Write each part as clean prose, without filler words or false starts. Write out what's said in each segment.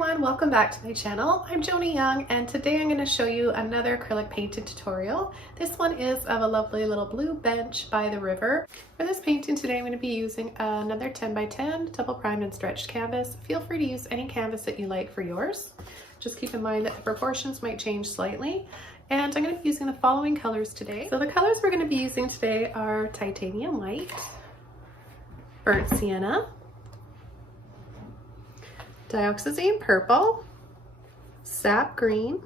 everyone, welcome back to my channel. I'm Joni Young and today I'm going to show you another acrylic painting tutorial. This one is of a lovely little blue bench by the river. For this painting today I'm going to be using another 10 by 10 double primed and stretched canvas. Feel free to use any canvas that you like for yours. Just keep in mind that the proportions might change slightly. And I'm going to be using the following colors today. So the colors we're going to be using today are titanium white, burnt sienna, Dioxazine purple, sap green,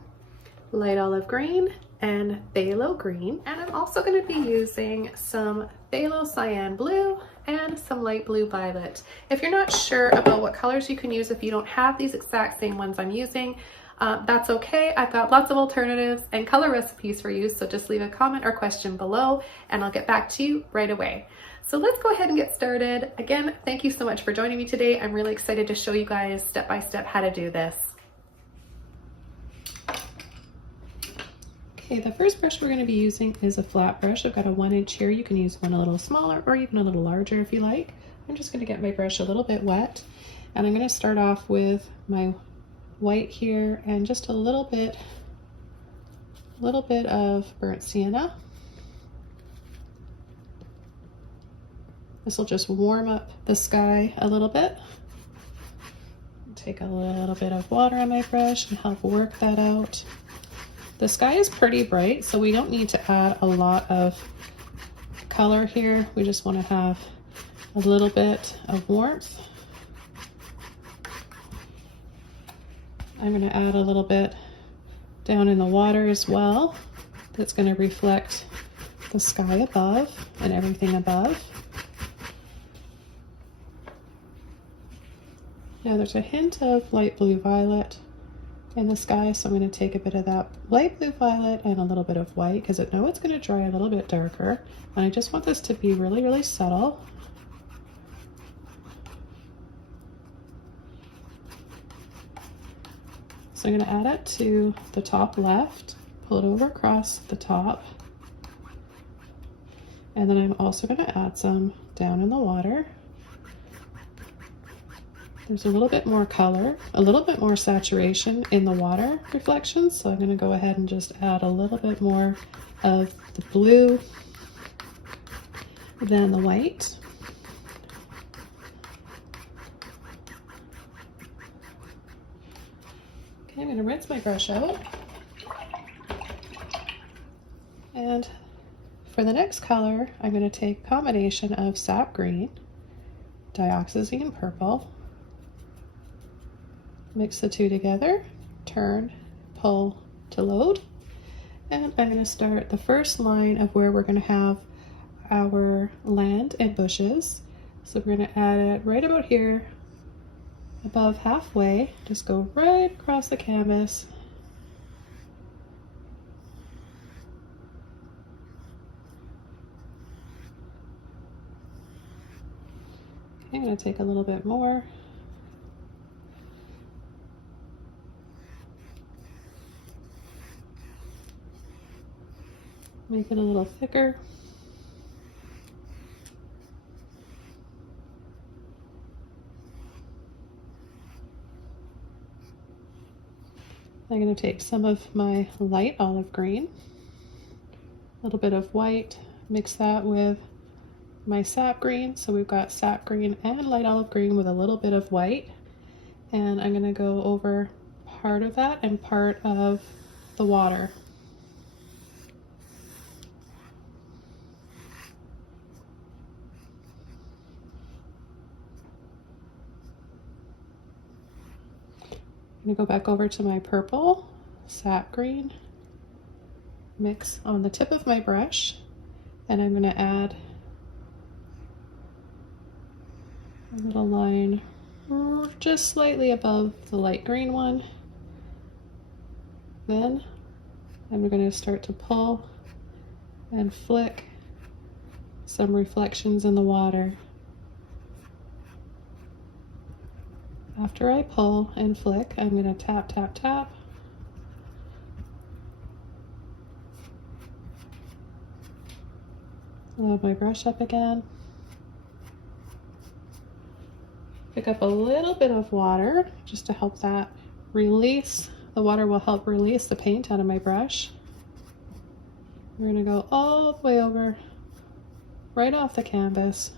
light olive green, and phthalo green. And I'm also going to be using some phthalo cyan blue and some light blue violet. If you're not sure about what colors you can use, if you don't have these exact same ones I'm using, that's okay. I've got lots of alternatives and color recipes for you, so just leave a comment or question below and I'll get back to you right away. So let's go ahead and get started. Again, thank you so much for joining me today. I'm really excited to show you guys step by step how to do this. Okay, the first brush we're going to be using is a flat brush. I've got a 1-inch here. You can use one a little smaller or even a little larger if you like. I'm just going to get my brush a little bit wet, and I'm going to start off with my white here and just a little bit of burnt sienna. This will just warm up the sky a little bit. Take a little bit of water on my brush and help work that out. The sky is pretty bright, so we don't need to add a lot of color here. We just want to have a little bit of warmth. I'm going to add a little bit down in the water as well. That's going to reflect the sky above and everything above. Now there's a hint of light blue violet in the sky, so I'm going to take a bit of that light blue violet and a little bit of white because I know it's going to dry a little bit darker, and I just want this to be really, really subtle. So I'm going to add it to the top left, pull it over across the top, and then I'm also going to add some down in the water. There's a little bit more color, a little bit more saturation in the water reflections, so I'm going to go ahead and just add a little bit more of the blue than the white. Okay, I'm going to rinse my brush out. And for the next color, I'm going to take a combination of sap green, dioxazine purple, mix the two together, turn, pull to load, and I'm going to start the first line of where we're going to have our land and bushes. So we're going to add it right about here, above halfway. Just go right across the canvas. Okay, I'm going to take a little bit more. Make it a little thicker. I'm going to take some of my light olive green, a little bit of white, mix that with my sap green. So we've got sap green and light olive green with a little bit of white. And I'm going to go over part of that and part of the water. I'm going to go back over to my purple, sap green, mix on the tip of my brush, and I'm going to add a little line just slightly above the light green one. Then I'm going to start to pull and flick some reflections in the water. After I pull and flick, I'm going to tap, tap, tap. Load my brush up again. Pick up a little bit of water just to help that release. The water will help release the paint out of my brush. We're gonna go all the way over, right off the canvas.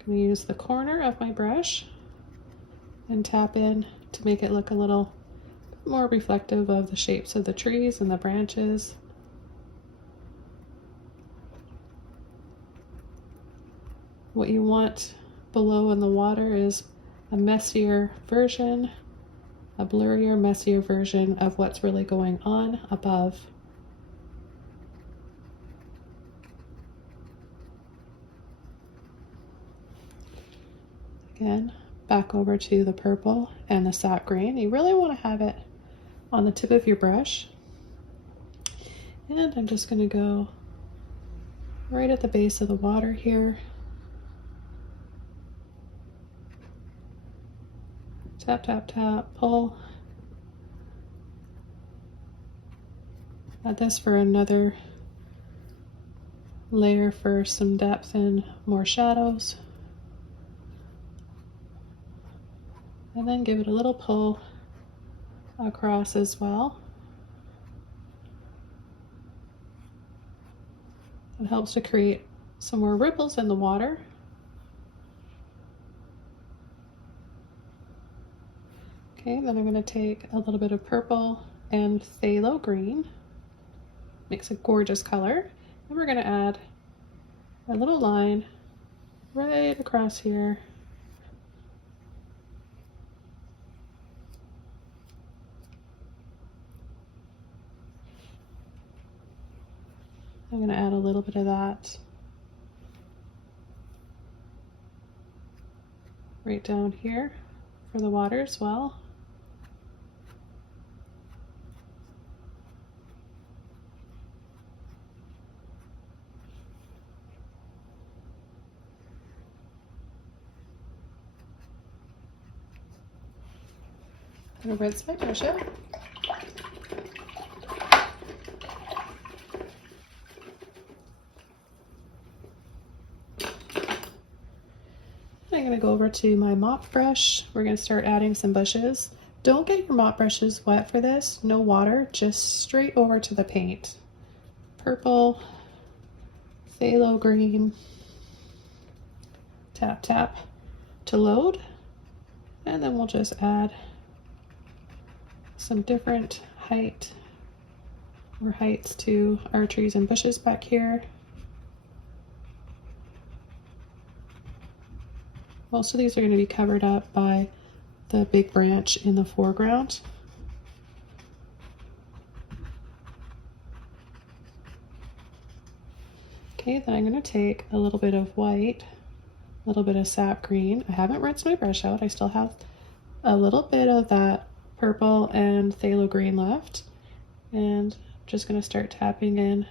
I'm gonna use the corner of my brush and tap in to make it look a little more reflective of the shapes of the trees and the branches. What you want below in the water is a messier version, a blurrier, messier version of what's really going on above. Again, back over to the purple and the sap green. You really want to have it on the tip of your brush. And I'm just going to go right at the base of the water here. Tap, tap, tap, pull. Add this for another layer for some depth and more shadows. And then give it a little pull across as well. It helps to create some more ripples in the water. Okay, then I'm going to take a little bit of purple and phthalo green. Makes a gorgeous color. And we're going to add a little line right across here. I'm going to add a little bit of that right down here for the water as well. I'm going to rinse my brush out. I'm going to go over to my mop brush. We're going to start adding some bushes. Don't get your mop brushes wet for this. No water, just straight over to the paint. Purple, phthalo green, tap, tap to load. And then we'll just add some different heights to our trees and bushes back here. Most of these are going to be covered up by the big branch in the foreground. Okay, then I'm going to take a little bit of white, a little bit of sap green. I haven't rinsed my brush out. I still have a little bit of that purple and phthalo green left. And I'm just going to start tapping in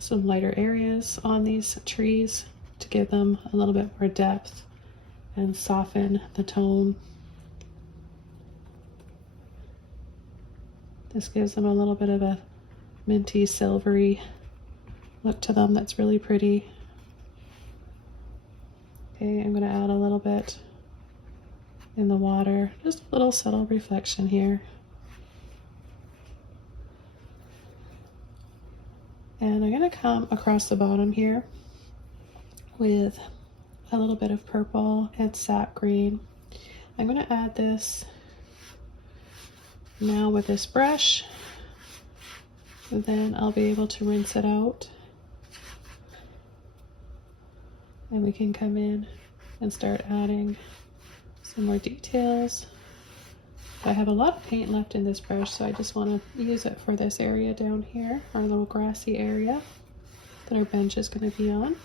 some lighter areas on these trees to give them a little bit more depth and soften the tone. This gives them a little bit of a minty silvery look to them that's really pretty. Okay, I'm going to add a little bit in the water, just a little subtle reflection here. And I'm going to come across the bottom here with a little bit of purple and sap green. I'm going to add this now with this brush, and then I'll be able to rinse it out. And we can come in and start adding some more details. I have a lot of paint left in this brush, so I just want to use it for this area down here, our little grassy area that our bench is going to be on.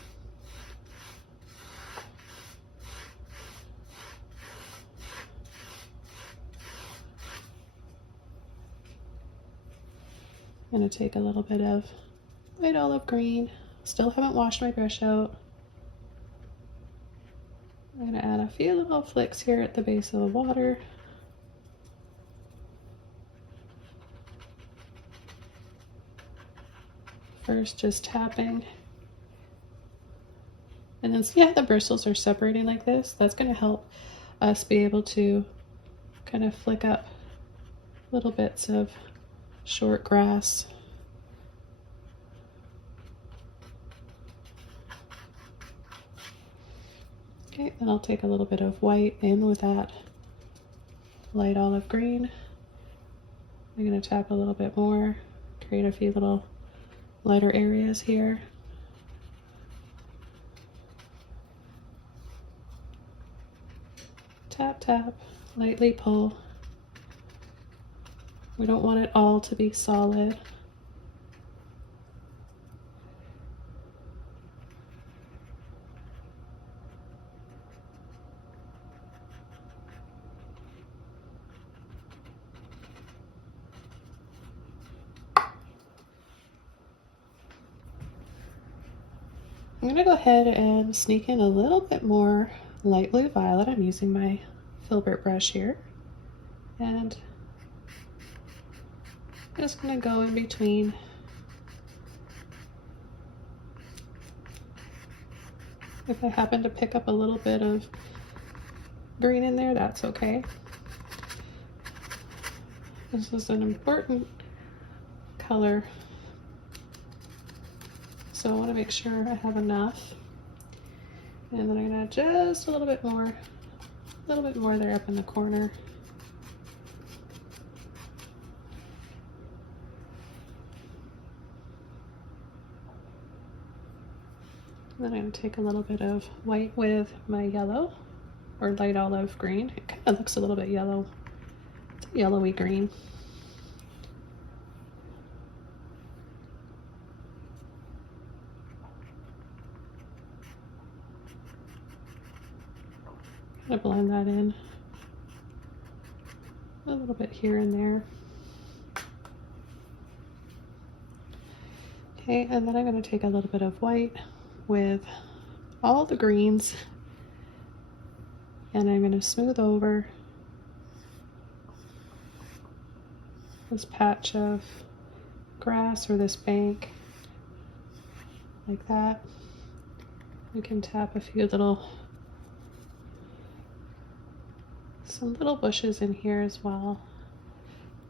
I'm going to take a little bit of light olive green. Still haven't washed my brush out. I'm going to add a few little flicks here at the base of the water. First, just tapping And then see how the bristles are separating like this? That's going to help us be able to kind of flick up little bits of short grass. Okay, then I'll take a little bit of white in with that light olive green. I'm going to tap a little bit more, create a few little lighter areas here. Tap, tap, lightly pull. We don't want it all to be solid. I'm going to go ahead and sneak in a little bit more light blue violet. I'm using my Filbert brush here. And I'm just going to go in between. If I happen to pick up a little bit of green in there, that's okay. This is an important color, so I want to make sure I have enough. And then I'm going to add just a little bit more there up in the corner. Then I'm going to take a little bit of white with my yellow, or light olive green. It kind of looks a little bit yellow. It's a yellowy green. I'm going to blend that in a little bit here and there. Okay, and then I'm going to take a little bit of white with all the greens, and I'm going to smooth over this patch of grass or this bank like that. We can tap a few some little bushes in here as well.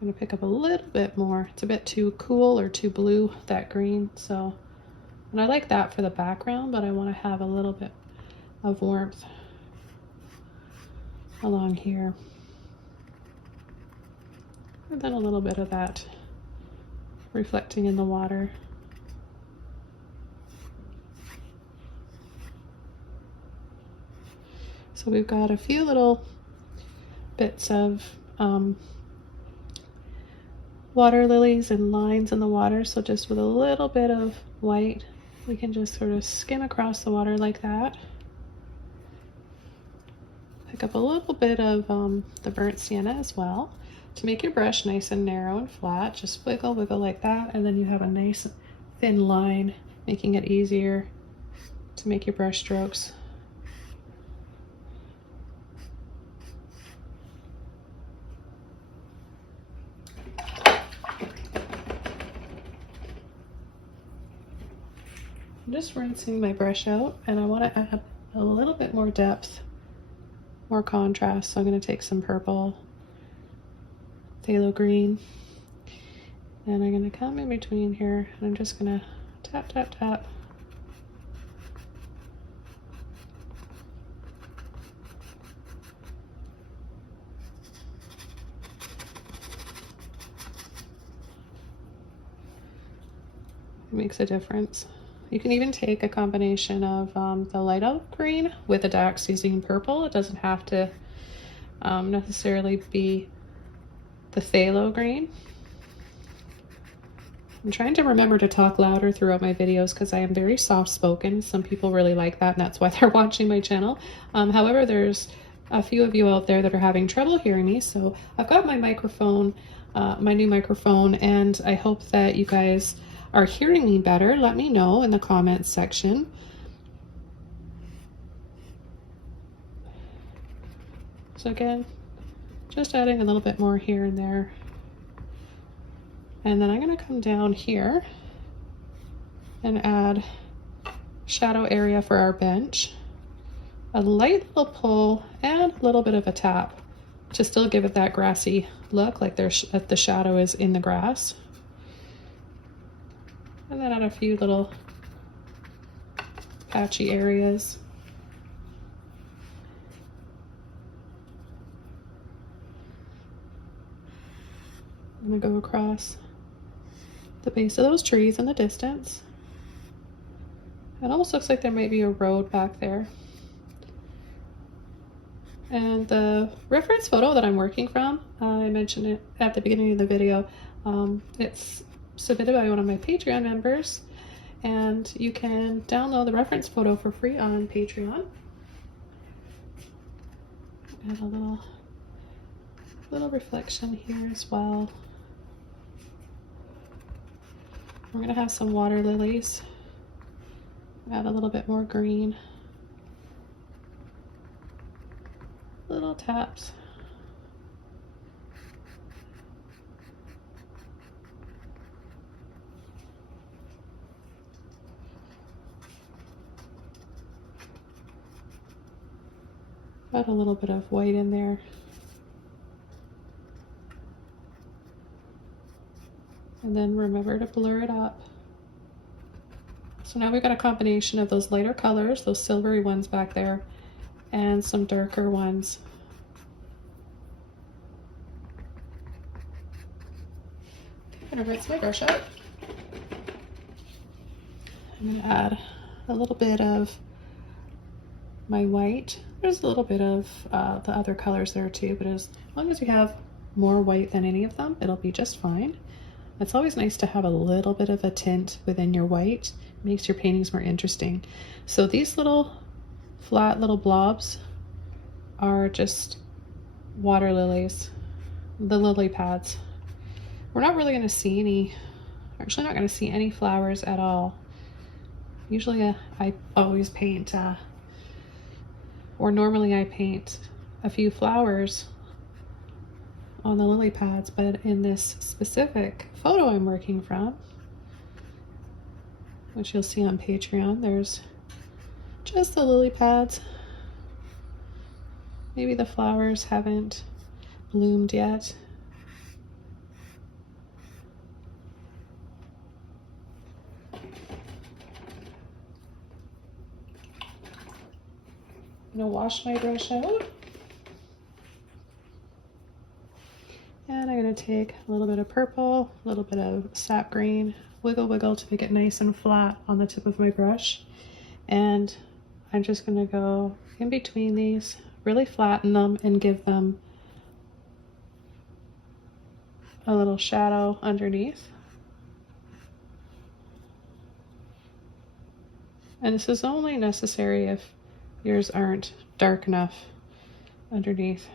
I'm going to pick up a little bit more. It's a bit too cool or too blue, that green, so, and I like that for the background, but I want to have a little bit of warmth along here. And then a little bit of that reflecting in the water. So we've got a few little bits of water lilies and lines in the water, so just with a little bit of white we can just sort of skim across the water like that. Pick up a little bit of the burnt sienna as well. To make your brush nice and narrow and flat, just wiggle like that, and then you have a nice thin line, making it easier to make your brush strokes. I'm just rinsing my brush out, and I want to add a little bit more depth, more contrast, so I'm going to take some purple, phthalo green, and I'm going to come in between here, and I'm just going to tap, tap, tap. It makes a difference. You can even take a combination of the light olive green with the Dioxazine purple. It doesn't have to necessarily be the phthalo green. I'm trying to remember to talk louder throughout my videos because I am very soft-spoken. Some people really like that, and that's why they're watching my channel. However, there's a few of you out there that are having trouble hearing me, so I've got my microphone, my new microphone, and I hope that you guys are hearing me better. Let me know in the comments section. So again, just adding a little bit more here and there. And then I'm going to come down here and add shadow area for our bench. A light little pull and a little bit of a tap to still give it that grassy look, like the shadow is in the grass. And then add a few little patchy areas. I'm gonna go across the base of those trees in the distance. It almost looks like there might be a road back there. And the reference photo that I'm working from, I mentioned it at the beginning of the video. It's submitted by one of my Patreon members, and you can download the reference photo for free on Patreon. Add a little reflection here as well. We're gonna have some water lilies. Add a little bit more green. Little taps. Add a little bit of white in there. And then remember to blur it up. So now we've got a combination of those lighter colors, those silvery ones back there, and some darker ones. I'm gonna rinse my brush out. I'm gonna add a little bit of my white. There's a little bit of the other colors there too, but as long as you have more white than any of them, it'll be just fine. It's always nice to have a little bit of a tint within your white. It makes your paintings more interesting. So these little flat little blobs are just water lilies, the lily pads. We're not really going to see any, actually not going to see any flowers at all. Usually I always paint, or normally I paint a few flowers on the lily pads, but in this specific photo I'm working from, which you'll see on Patreon, there's just the lily pads. Maybe the flowers haven't bloomed yet. I'm gonna wash my brush out. And I'm gonna take a little bit of purple, a little bit of sap green, wiggle wiggle to make it nice and flat on the tip of my brush. And I'm just gonna go in between these, really flatten them and give them a little shadow underneath. And this is only necessary if yours aren't dark enough underneath.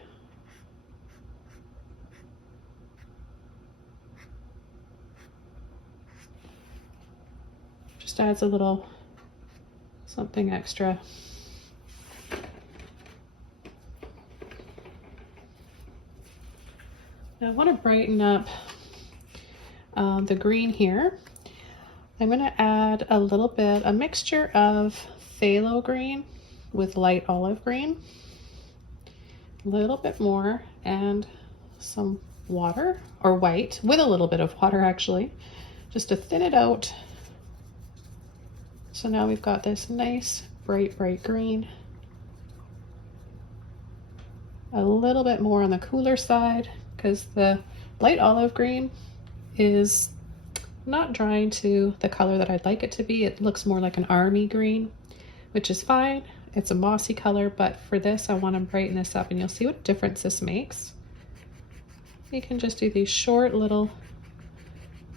Just adds a little something extra. Now I want to brighten up the green here. I'm going to add a little bit, a mixture of phthalo green with light olive green, a little bit more, and some water, or white, with a little bit of water actually, just to thin it out. So now we've got this nice bright green. A little bit more on the cooler side, because the light olive green is not drying to the color that I'd like it to be. It looks more like an army green, which is fine. It's a mossy color, but for this, I want to brighten this up, and you'll see what difference this makes. You can just do these short little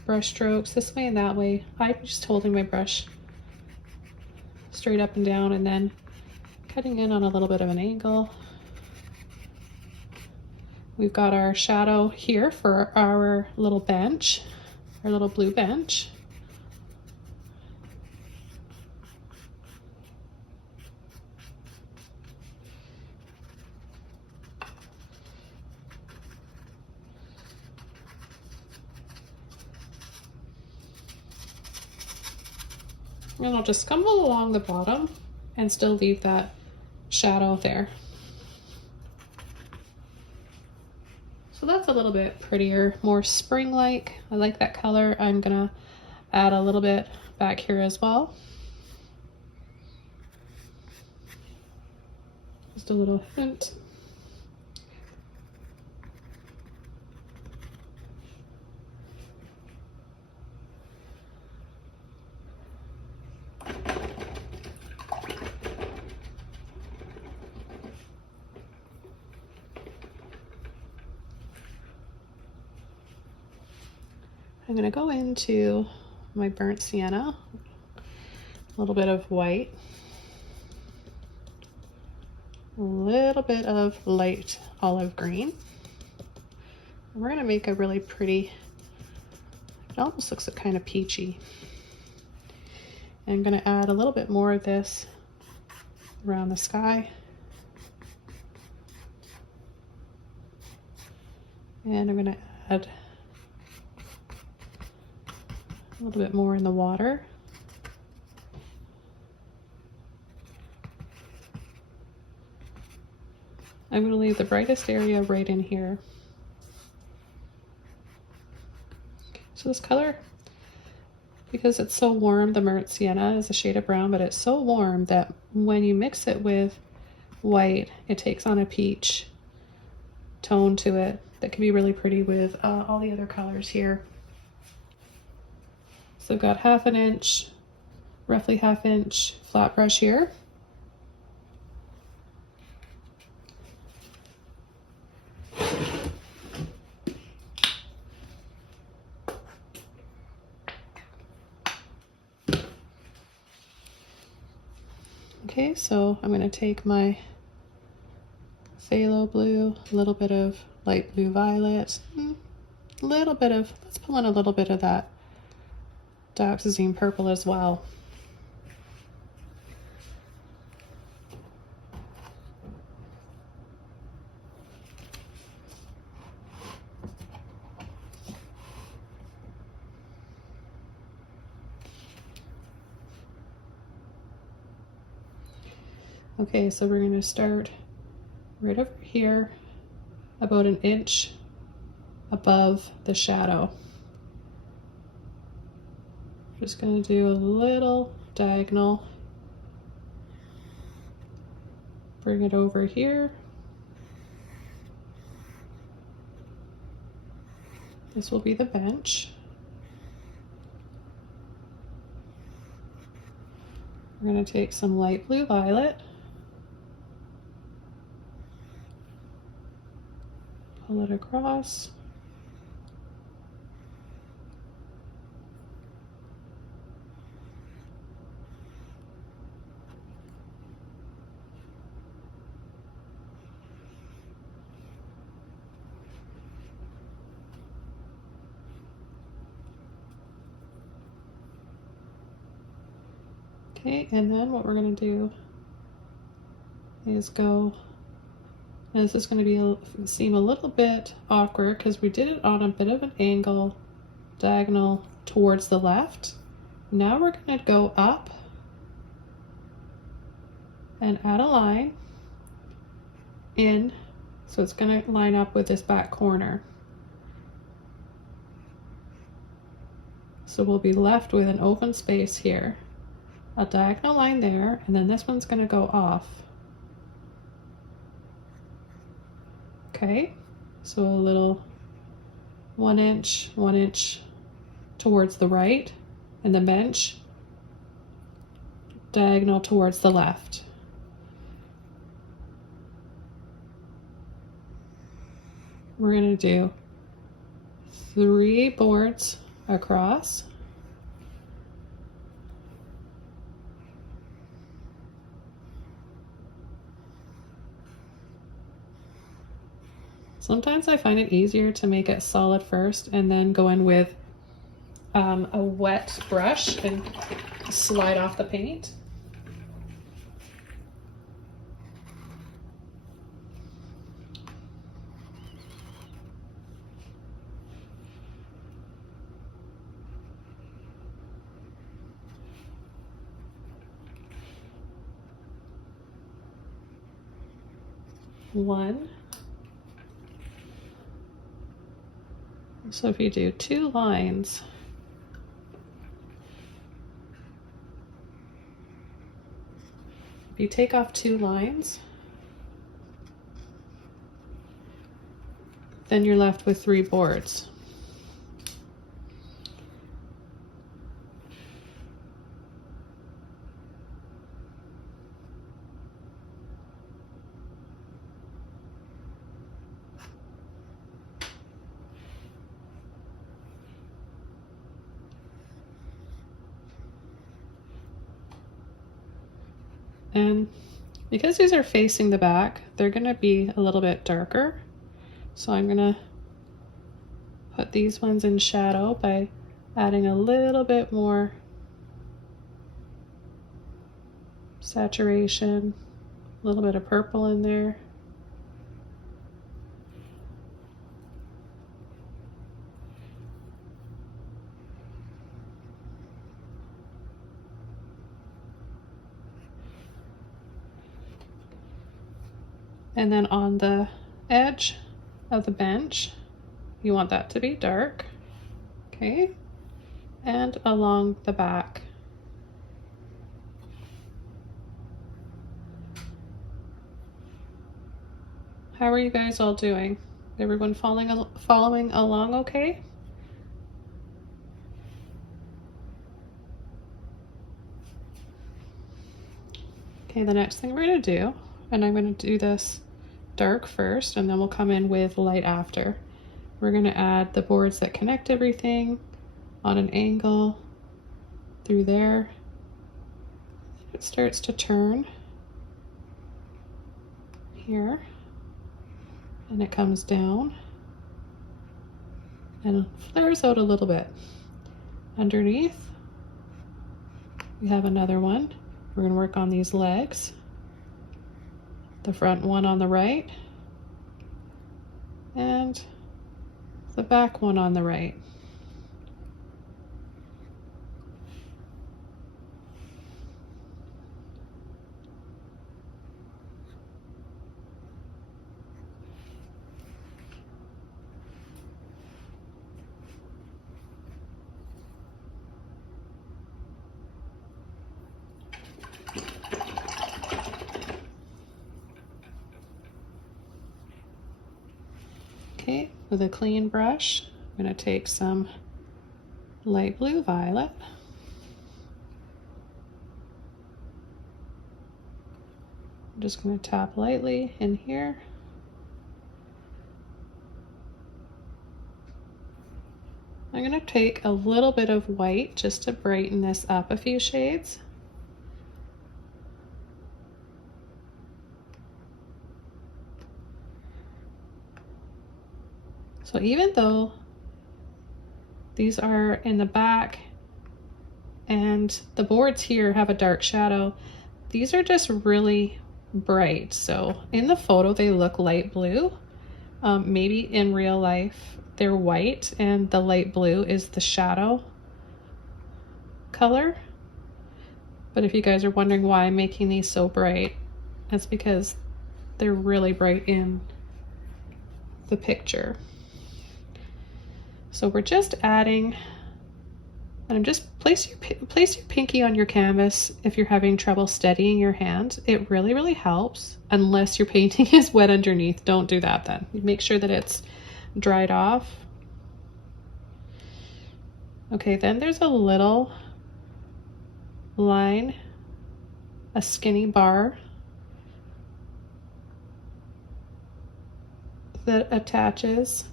brush strokes this way and that way. I'm just holding my brush straight up and down and then cutting in on a little bit of an angle. We've got our shadow here for our little bench, our little blue bench. And I'll just scumble along the bottom and still leave that shadow there. So that's a little bit prettier, more spring-like. I like that color. I'm gonna add a little bit back here as well. Just a little hint. I'm going to go into my burnt sienna, a little bit of white, a little bit of light olive green. And we're going to make a really pretty, it almost looks kind of peachy. And I'm going to add a little bit more of this around the sky. And I'm going to add a little bit more in the water. I'm going to leave the brightest area right in here. So this color, because it's so warm, the burnt sienna is a shade of brown, but it's so warm that when you mix it with white, it takes on a peach tone to it that can be really pretty with all the other colors here. So I've got 1/2 inch, roughly 1/2 inch flat brush here. Okay, so I'm going to take my phthalo blue, a little bit of light blue violet, a little bit of, let's pull in a little bit of that Dioxazine purple as well. Okay, so we're going to start right over here, about 1 inch above the shadow. Just going to do a little diagonal, bring it over here. This will be the bench. We're going to take some light blue violet, pull it across. Okay, and then what we're going to do is go, and this is going to seem a little bit awkward because we did it on a bit of an angle, diagonal towards the left. Now we're going to go up and add a line in, so it's going to line up with this back corner. So we'll be left with an open space here. A diagonal line there, and then this one's going to go off. Okay, so a little 1 inch towards the right, and the bench diagonal towards the left. We're going to do 3 boards across. Sometimes I find it easier to make it solid first and then go in with a wet brush and slide off the paint. 1. So if you do 2 lines, if you take off 2 lines, then you're left with 3 boards. And because these are facing the back, they're going to be a little bit darker. So I'm going to put these ones in shadow by adding a little bit more saturation, a little bit of purple in there. And then on the edge of the bench, you want that to be dark, okay? And along the back. How are you guys all doing? Everyone following along okay? Okay, the next thing we're gonna do, and I'm gonna do this dark first, and then we'll come in with light after. We're gonna add the boards that connect everything on an angle through there. It starts to turn here, and it comes down and flares out a little bit. Underneath, we have another one. We're gonna work on these legs. The front one on the right, and the back one on the right. Okay, with a clean brush, I'm going to take some light blue violet. I'm just going to tap lightly in here. I'm going to take a little bit of white just to brighten this up a few shades. So even though these are in the back and the boards here have a dark shadow, these are just really bright. So in the photo they look light blue. Maybe in real life they're white and the light blue is the shadow color. But if you guys are wondering why I'm making these so bright, that's because they're really bright in the picture. So we're just adding, and just place your pinky on your canvas if you're having trouble steadying your hand. It really helps, unless your painting is wet underneath. Don't do that then. Make sure that it's dried off. Okay, then there's a little line, a skinny bar that attaches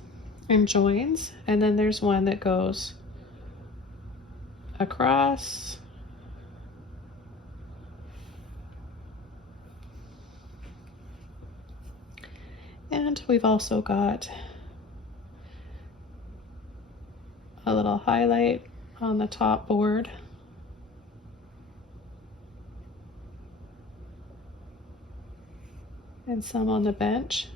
and joins, and then there's one that goes across and we've also got a little highlight on the top board. And some on the bench.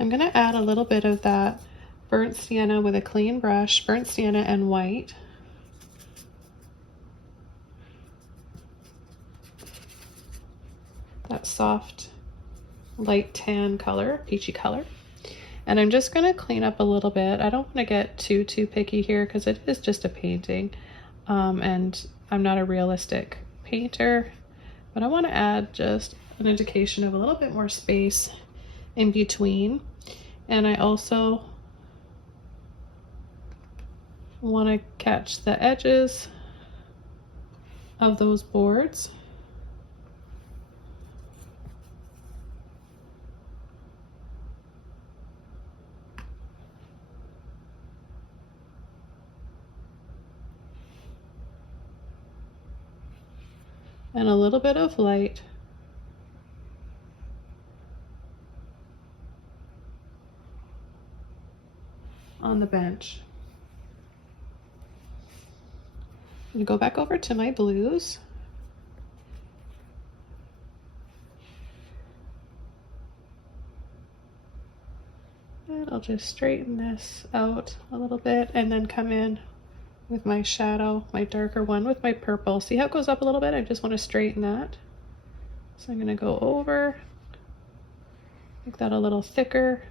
I'm gonna add a little bit of that burnt sienna with a clean brush, burnt sienna and white. That soft, light tan color, peachy color. And I'm just gonna clean up a little bit. I don't wanna get too picky here because it is just a painting. And I'm not a realistic painter, but I wanna add just an indication of a little bit more space in between. And I also wanna catch the edges of those boards. And a little bit of light on the bench. I'm gonna go back over to my blues. And I'll just straighten this out a little bit and then come in with my shadow, my darker one with my purple. See how it goes up a little bit? I just want to straighten that. So I'm gonna go over, make that a little thicker.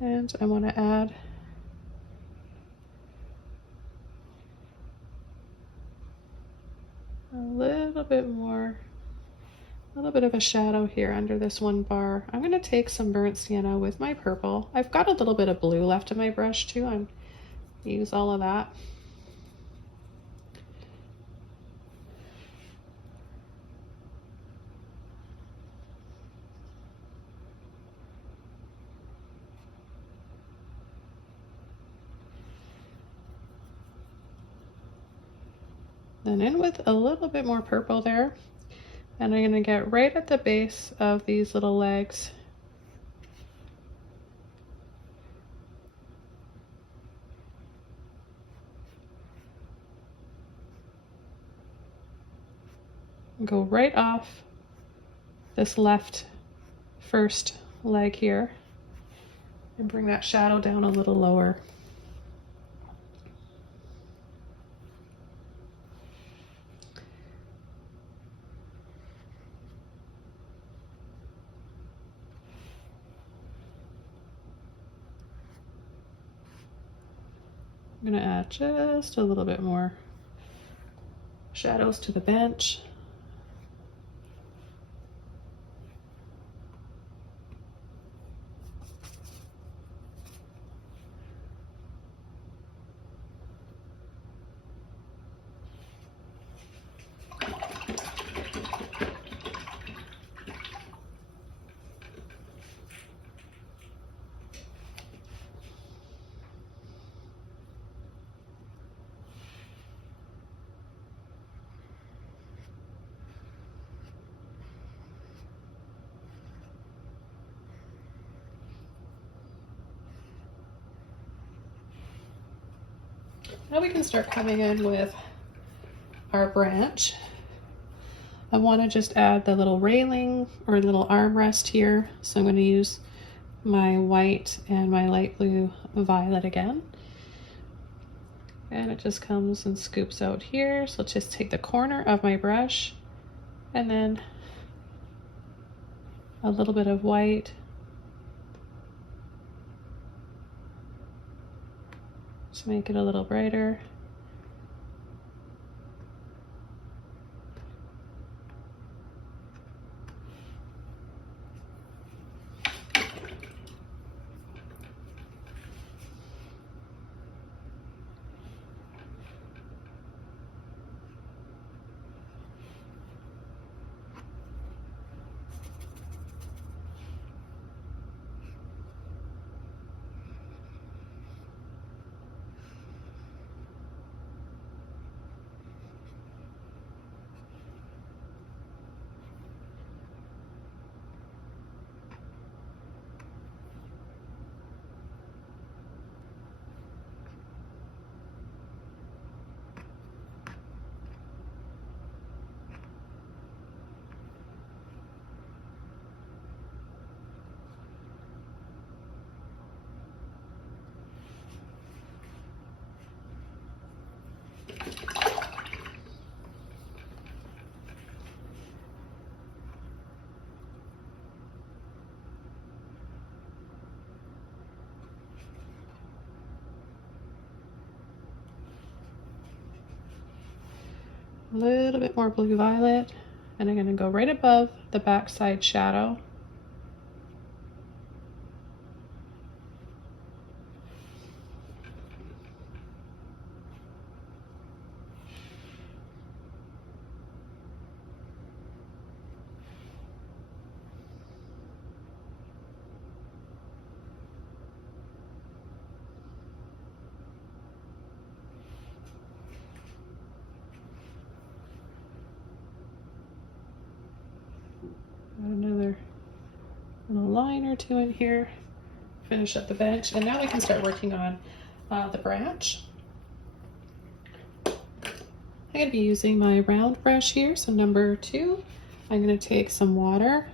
And I want to add a little bit more, a little bit of a shadow here under this one bar. I'm going to take some burnt sienna with my purple. I've got a little bit of blue left in my brush too. I'm use all of that. Then in with a little bit more purple there. And I'm gonna get right at the base of these little legs. Go right off this left first leg here and bring that shadow down a little lower. I'm gonna add just a little bit more shadows to the bench. Now we can start coming in with our branch. I want to just add the little railing or little armrest here. So I'm going to use my white and my light blue violet again. And it just comes and scoops out here. So let's just take the corner of my brush and then a little bit of white. To make it a little brighter. A little bit more blue violet, and I'm going to go right above the backside shadow. Another little line or two in here. Finish up the bench, and now we can start working on the branch. I'm going to be using my round brush here, so number 2. I'm going to take some water,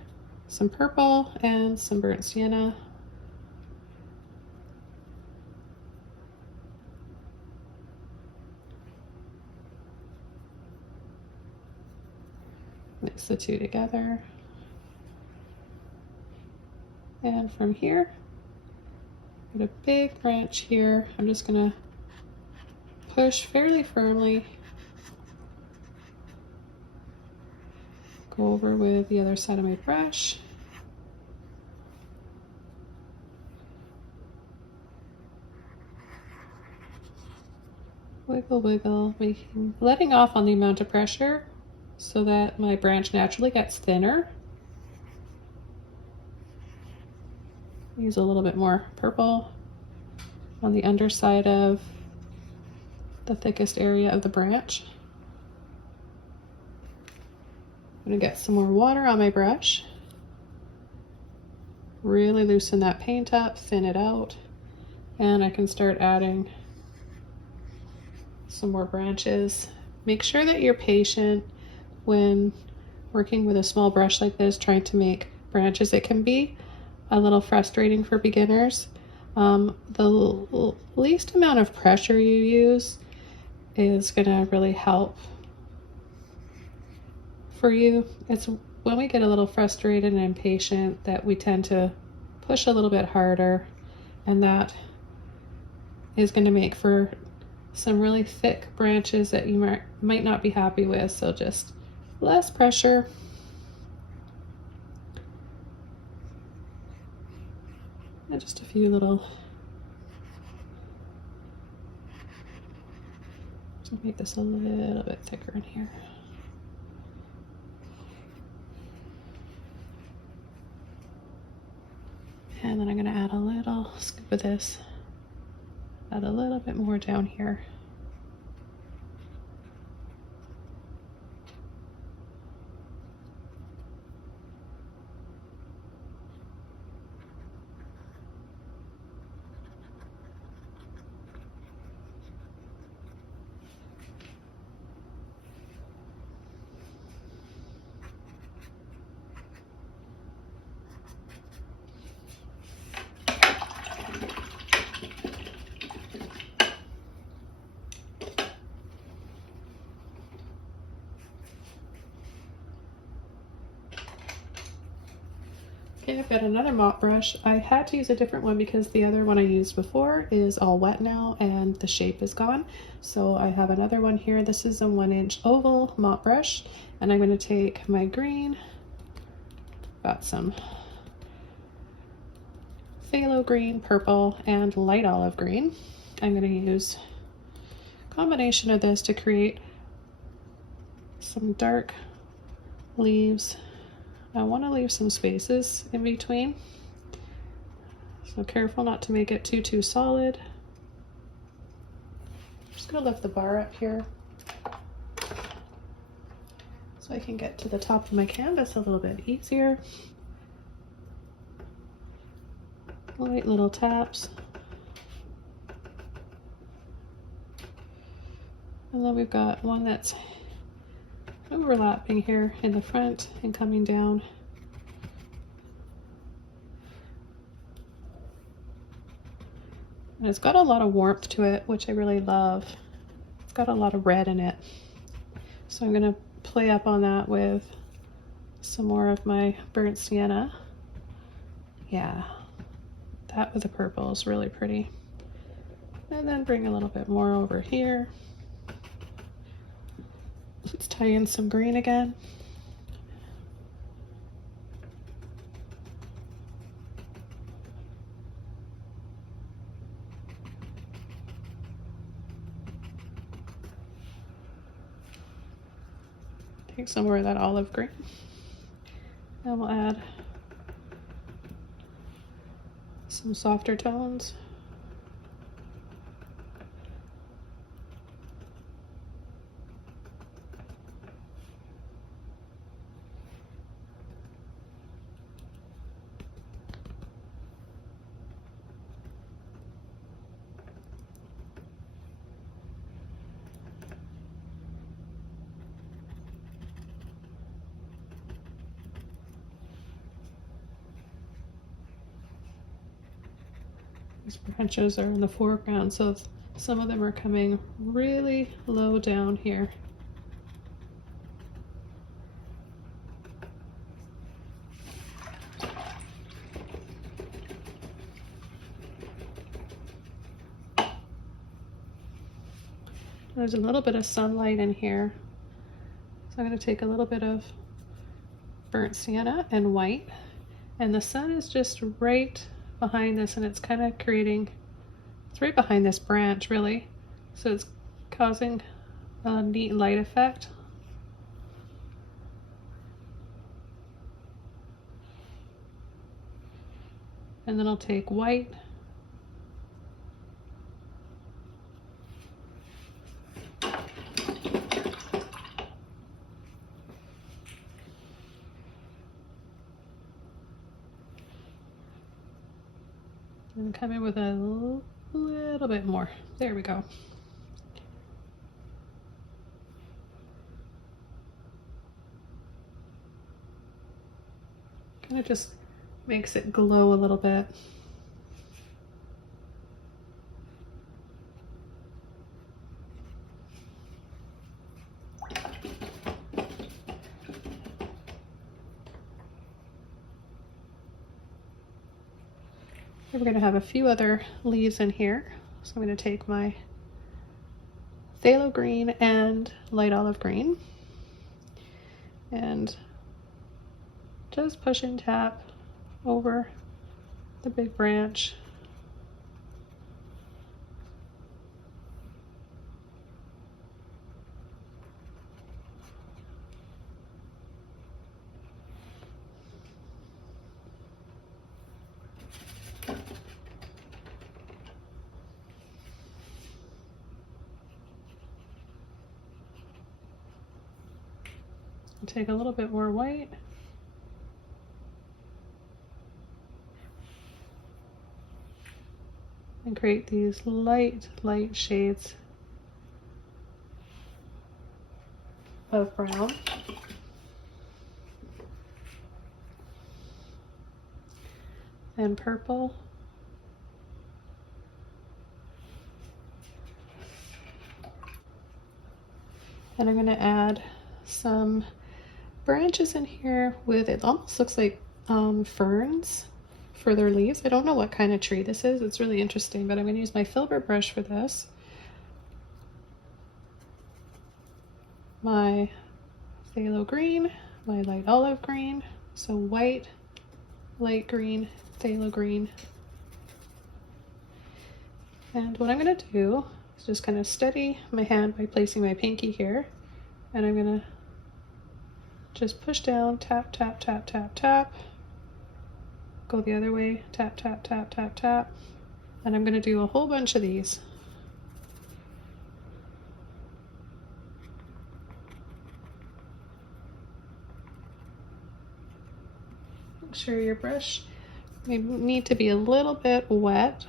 some purple, and some burnt sienna. Mix the two together. And from here, get a big branch here. I'm just gonna push fairly firmly. Go over with the other side of my brush. Wiggle, wiggle, letting off on the amount of pressure so that my branch naturally gets thinner. Use a little bit more purple on the underside of the thickest area of the branch. I'm gonna get some more water on my brush. Really loosen that paint up, thin it out, and I can start adding some more branches. Make sure that you're patient when working with a small brush like this, trying to make branches. It can be a little frustrating for beginners. The least amount of pressure you use is gonna really help for you. It's when we get a little frustrated and impatient that we tend to push a little bit harder, and that is going to make for some really thick branches that you might not be happy with. So just less pressure. And just a few little, to make this a little bit thicker in here. And then I'm going to add a little scoop of this, add a little bit more down here. Okay, I've got another mop brush. I had to use a different one because the other one I used before is all wet now and the shape is gone. So I have another one here. This is a 1-inch oval mop brush, and I'm going to take my green, got some phthalo green, purple, and light olive green. I'm going to use a combination of this to create some dark leaves. I want to leave some spaces in between, so careful not to make it too solid. I'm just going to lift the bar up here so I can get to the top of my canvas a little bit easier. Light little taps. And then we've got one that's overlapping here in the front and coming down. And it's got a lot of warmth to it, which I really love. It's got a lot of red in it. So I'm going to play up on that with some more of my burnt sienna. Yeah, that with the purple is really pretty. And then bring a little bit more over here. Let's tie in some green again. Take some more of that olive green. And we'll add some softer tones. These branches are in the foreground, so some of them are coming really low down here. There's a little bit of sunlight in here, so I'm going to take a little bit of burnt sienna and white, and the sun is just right behind this, and it's kind of creating, it's right behind this branch really, so it's causing a neat light effect. And then I'll take white and come in with a little bit more. There we go. Kind of just makes it glow a little bit. We're going to have a few other leaves in here. So I'm going to take my phthalo green and light olive green and just push and tap over the big branch. Take a little bit more white. And create these light shades of brown. And purple. And I'm going to add some branches in here with, it almost looks like ferns for their leaves. I don't know what kind of tree this is. It's really interesting, but I'm going to use my Filbert brush for this. My phthalo green, my light olive green, so white, light green, phthalo green. And what I'm going to do is just kind of steady my hand by placing my pinky here, and I'm going to just push down, tap, tap, tap, tap, tap. Go the other way, tap, tap, tap, tap, tap. And I'm going to do a whole bunch of these. Make sure your brush may need to be a little bit wet.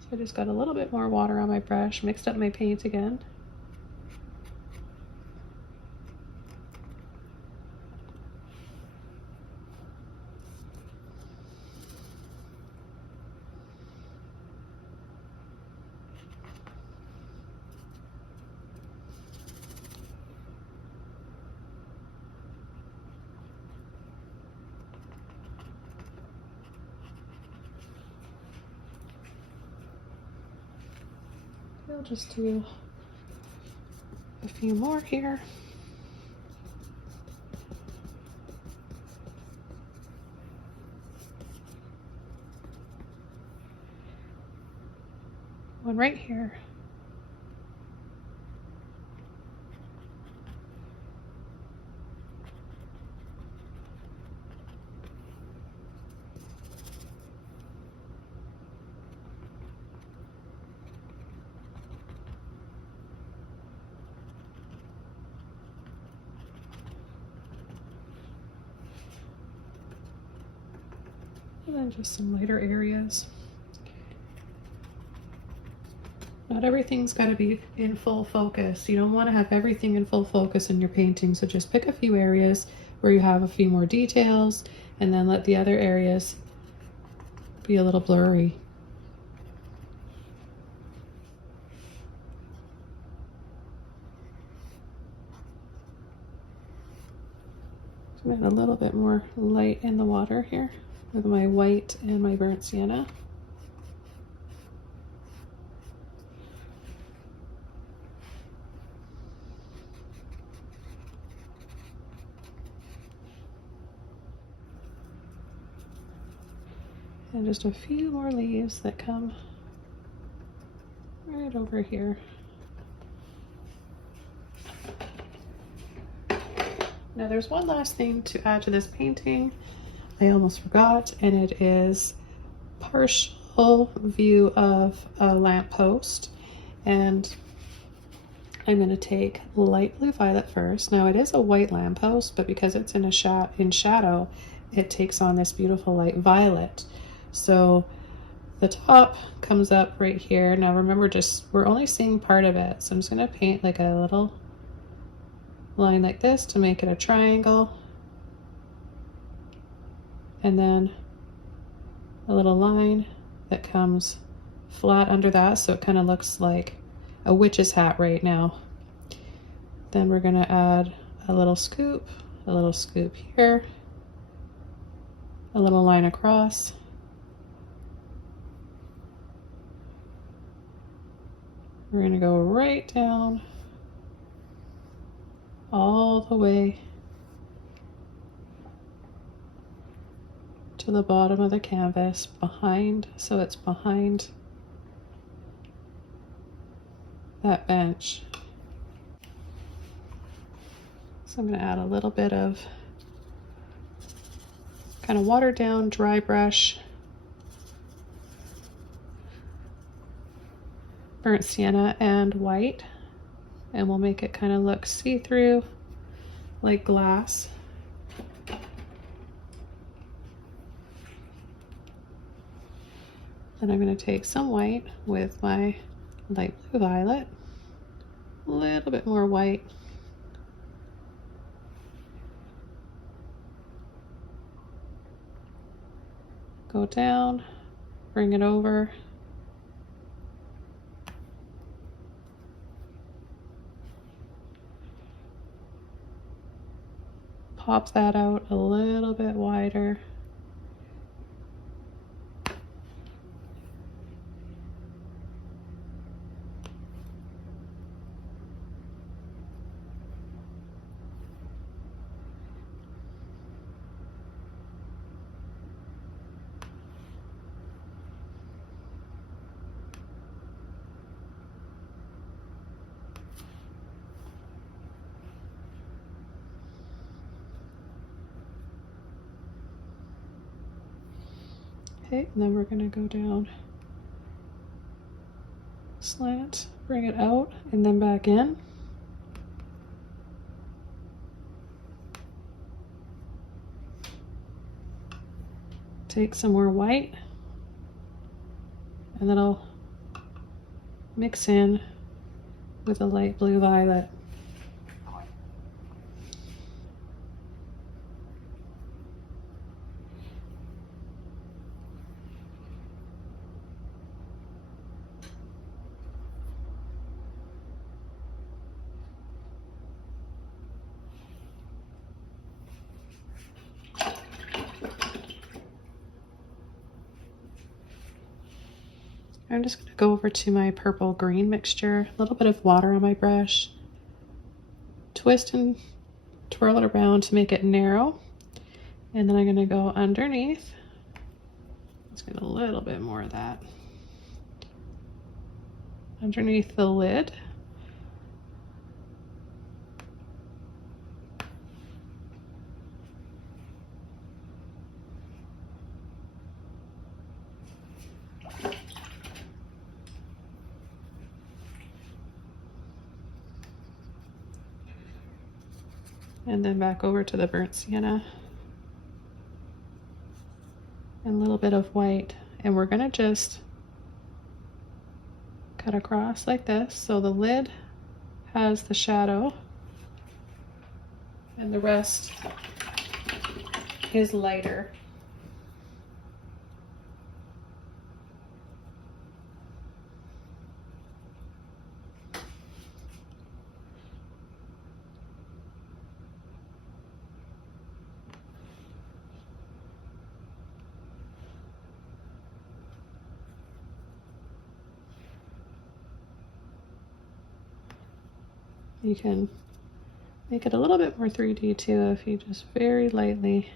So I just got a little bit more water on my brush, mixed up my paint again. We'll just do a few more here. One right here. And then just some lighter areas. Not everything's got to be in full focus. You don't want to have everything in full focus in your painting, so just pick a few areas where you have a few more details and then let the other areas be a little blurry. So I'm add a little bit more light in the water here with my white and my burnt sienna. And just a few more leaves that come right over here. Now there's one last thing to add to this painting. I almost forgot, and it is partial view of a lamppost. And I'm going to take light blue violet first. Now it is a white lamppost, but because it's in shadow, it takes on this beautiful light violet. So the top comes up right here. Now remember, we're only seeing part of it. So I'm just going to paint like a little line like this to make it a triangle. And then a little line that comes flat under that, so it kind of looks like a witch's hat right now. Then we're going to add a little scoop here, a little line across. We're going to go right down all the way to the bottom of the canvas, so it's behind that bench. So I'm going to add a little bit of kind of watered down dry brush, burnt sienna and white, and we'll make it kind of look see-through like glass. Then I'm going to take some white with my light blue violet, a little bit more white. Go down, bring it over. Pop that out a little bit wider. Okay, and then we're going to go down slant, bring it out, and then back in. Take some more white, and then I'll mix in with a light blue violet. I'm just going to go over to my purple green mixture, a little bit of water on my brush, twist and twirl it around to make it narrow, and then I'm going to go underneath. Let's get a little bit more of that underneath the lid. And then back over to the burnt sienna and a little bit of white, and we're going to just cut across like this so the lid has the shadow and the rest is lighter. You can make it a little bit more 3D too if you just very lightly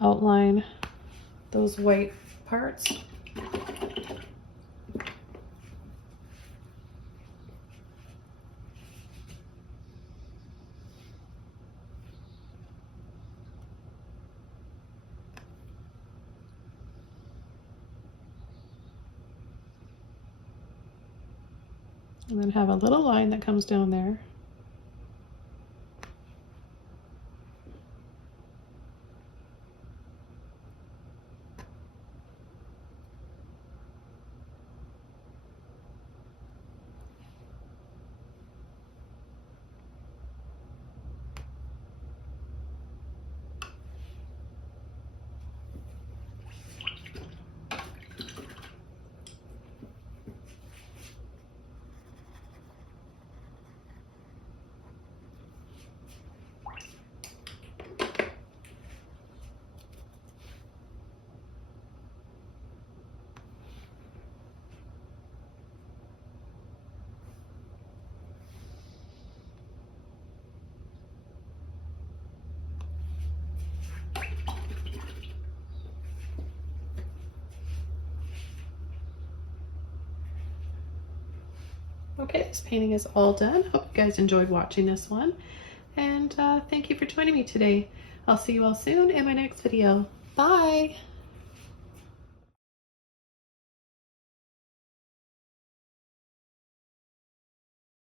outline those white parts. And then have a little line that comes down there. Okay, this painting is all done. Hope you guys enjoyed watching this one. And thank you for joining me today. I'll see you all soon in my next video. Bye!